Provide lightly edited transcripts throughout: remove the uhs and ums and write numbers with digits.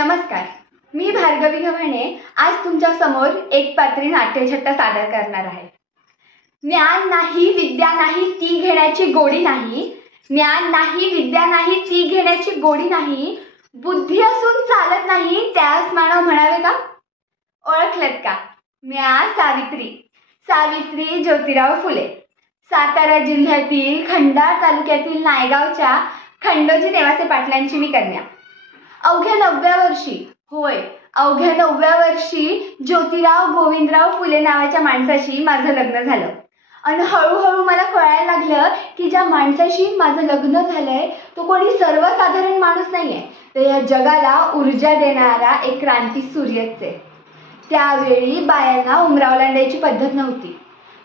नमस्कार, मी भार्गवी गव्हाणे आज तुमच्या समोर एक पात्री नाट्यछटा सादर करणार आहे। ज्ञान नाही विद्या नाही ती घेण्याची गोडी नाही, ज्ञान नाही विद्या नाही ती घेण्याची गोडी नाही, बुद्धी असून चालत नाही त्यास मानव म्हणावे का? ओळखलत का? म्या सावित्री सावित्री ज्योतिराव फुले, सातारा जिल्ह्यातील खंडाळा तालुक्यातील नायगावच्या खंडोजी नेवासे पाटलांची मी कन्या। अवघ्या 9व्या वर्षी, होय अवघ्या 9व्या वर्षी ज्योतिराव गोविंदराव फुले नावाच्या माणसाशी माझं लग्न झालं। आणि हळूहळू मला कळायला लागलं की ज्या माणसाशी माझं लग्न झालंय तो कोणी सर्वसाधारण माणूस नाहीये, तर या जगाला ऊर्जा देणारा एक क्रांती सूर्यच आहे। त्यावेळी बायांना उमराव लांडायची पद्धत नव्हती।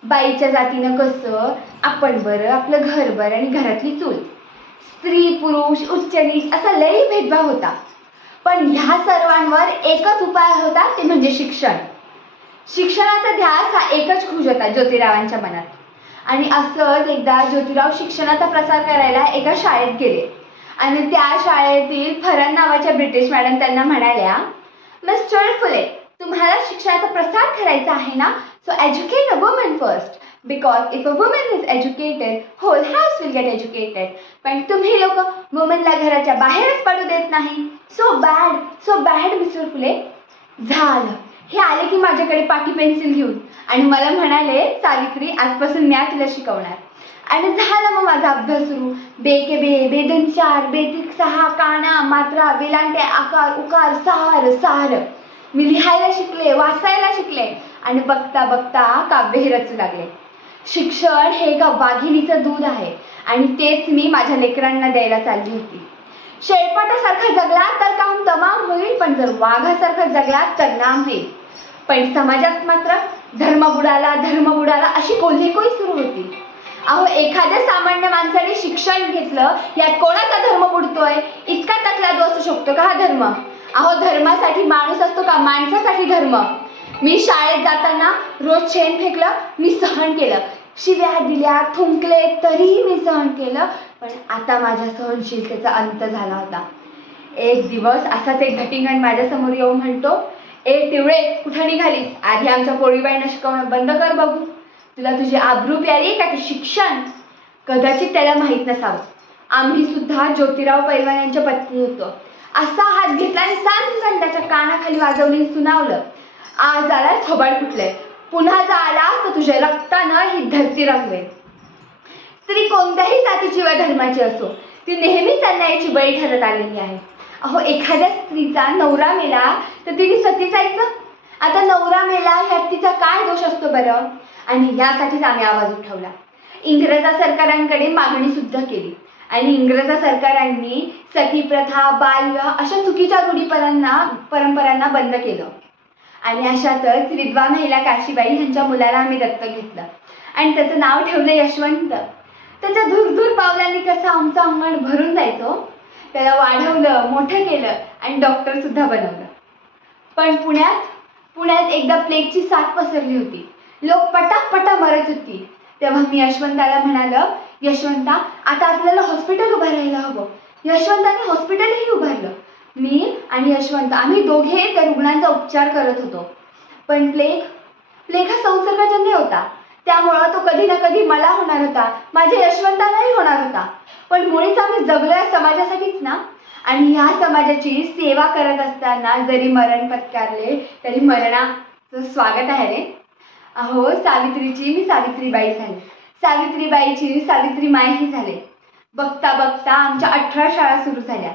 बाईच्या जातीनं कसं आपण बरं, आपलं घर बरं आणि घरातली चूल, स्त्री पुरुष उच्च नीच असा लई भेदभाव होता। पण ह्या सर्वांवर एकच उपाय होता, ते म्हणजे शिक्षण। शिक्षणाचा ध्यास हा एकच खुश होता ज्योतिरावांच्या मनात। आणि असंच एकदा ज्योतिराव शिक्षणाचा प्रसार करायला एका शाळेत गेले आणि त्या शाळेतील फरन नावाच्या ब्रिटिश मॅडम त्यांना म्हणाल्या, मिस्टर फुले, तुम्हाला शिक्षणाचा प्रसार करायचा आहे ना, so educate a woman first, because if a woman is educated whole house will get educated. पण तुम्ही लोक वुमनला घराच्या बाहेरच पडू देत नाही। So bad mister Phule. झालं, हे आले की माझ्याकडे पाटी पेन्सिल घेऊन आणि मला म्हणाले, सावित्री आजपासून मी तुला शिकवणार। आणि झालं मग माझा अभ्यास सुरू। बे के बे, बे दोन चार, बे त्रिक सहा, काना मात्रा वेलांटे आकार उकार सार सार मी लिहायला शिकले, वाचायला शिकले आणि बघता बघता काव्यही रचू लागले। शिक्षण हे एका वाघिणीचं दूध आहे आणि तेच मी माझ्या लेकरांना द्यायला चालली होती। शेळपाटासारखा जगला तर काम तमाम होईल, पण जर वाघासारखा जगला तर नाम होईल। पण समाजात मात्र धर्म बुडाला अशी कोल्हेकोई सुरू होती। अहो, एखाद्या सामान्य माणसाने शिक्षण घेतलं यात कोणाचा धर्म बुडतोय? इतका तकलादू असू शकतो का हा धर्म? अहो, धर्मासाठी माणूस असतो का? माणसासाठी धर्म। मी शाळेत जाताना रोज शेण फेकलं, मी सहन केलं, शिव्या दिल्या, थुंकले, तरीही मी सहन केलं। पण आता माझ्या सहनशीलतेचा अंत झाला होता। एक दिवस असाच एक घटिंगण माझ्या समोर येऊन म्हणतो, ए तिवळे, कुठं निघालीस? आधी आमच्या पोळीबाईंना शिकवणं बंद कर बघू। तुला तुझी आबरू प्यारी का ते शिक्षण? कदाचित त्याला माहीत नसावं, आम्ही सुद्धा ज्योतिराव पैलवान यांच्या पत्नी होतो। असा हात घेतला आणि सांगून त्याच्या कानाखाली वाजवली, सुनावलं, आज आला थोबाड फुटलंय, पुन्हा जर आलास तर तुझ्या रक्तानं ही धरती रंगवेल। स्त्री कोणत्याही जातीची व धर्माची असो, ती नेहमीच अन्यायाची बळी ठरत आलेली आहे। अहो, एखाद्या स्त्रीचा नवरा मेला तर तिने सती जायचं? आता नवरा मेला ह्यात तिचा काय दोष असतो बरं? आणि यासाठीच आम्ही आवाज उठवला। इंग्रजा सरकारांकडे मागणी सुद्धा केली आणि इंग्रजा सरकारांनी सती प्रथा, बालविवाह अशा चुकीच्या रूढी परंपरांना बंद केलं। आणि अशातच विधवा महिला काशीबाई यांच्या मुलाला आम्ही दत्तक घेतलं आणि त्याचं नाव ठेवलं यशवंत। त्याच्या दूर पावलांनी कसं आमचं अंगण भरून जायचो। त्याला वाढवलं, मोठं केलं आणि डॉक्टर सुद्धा बनवलं। पण पुण्यात एकदा प्लेगची साथ पसरली होती, लोक पटापटा मरत होती। तेव्हा मी यशवंताला म्हणालं, यशवंता, आता आपल्याला हॉस्पिटल उभारायला हवं। यशवंताने हॉस्पिटलही उभारलं। मी आणि यशवंत आम्ही दोघे त्या रुग्णांचा उपचार करत होतो। पण प्लेग हा संसर्गजन्य होता, त्यामुळं तो कधी ना कधी मला होणार होता, माझ्या यशवंतालाही होणार होता। पण मुळीच आम्ही जगलोय समाजासाठीच ना, आणि ह्या समाजाची सेवा करत असताना जरी मरण पत्कारले तरी मरणाचं स्वागत आहे रे। अहो, सावित्रीची मी सावित्रीबाई झाले, सावित्रीबाईची सावित्रीमाईही झाले। बघता बघता आमच्या 18 शाळा सुरू झाल्या।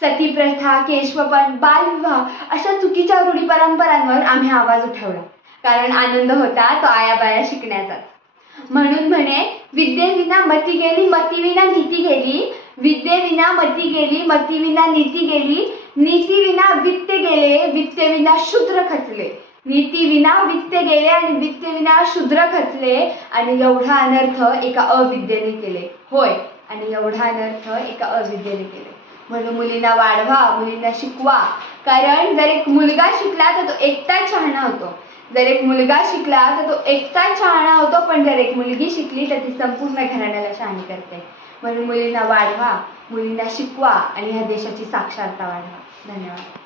सती प्रथा, केशवपण, बालविवाह अशा चुकीच्या रूढी परंपरांवर आम्ही आवाज उठवला, कारण आनंद होता तो आयाबाया शिकण्याचाच। म्हणून म्हणे, विद्येविना मती गेली, मतीविना नीती गेली, विद्येविना मती गेली, मतीविना नीती गेली, नीतीविना वित्त गेले, वित्तेविना शूद्र खचले, नीतीविना वित्त गेले आणि वित्तेविना शूद्र खचले। आणि एवढा अनर्थ एका अविद्येने केले। होय, आणि एवढा अनर्थ एका अविद्येने केले। म्हणून मुलींना वाढवा, मुलींना शिकवा, कारण जर एक मुलगा शिकला तर तो एकटाच शहाणा होतो, जर एक मुलगा शिकला तर तो एकटाच शहाणा होतो, पण जर एक मुलगी शिकली तर ती संपूर्ण घराण्याला शहाणी करते। म्हणून मुलींना वाढवा, मुलींना शिकवा आणि ह्या देशाची साक्षरता वाढवा। धन्यवाद।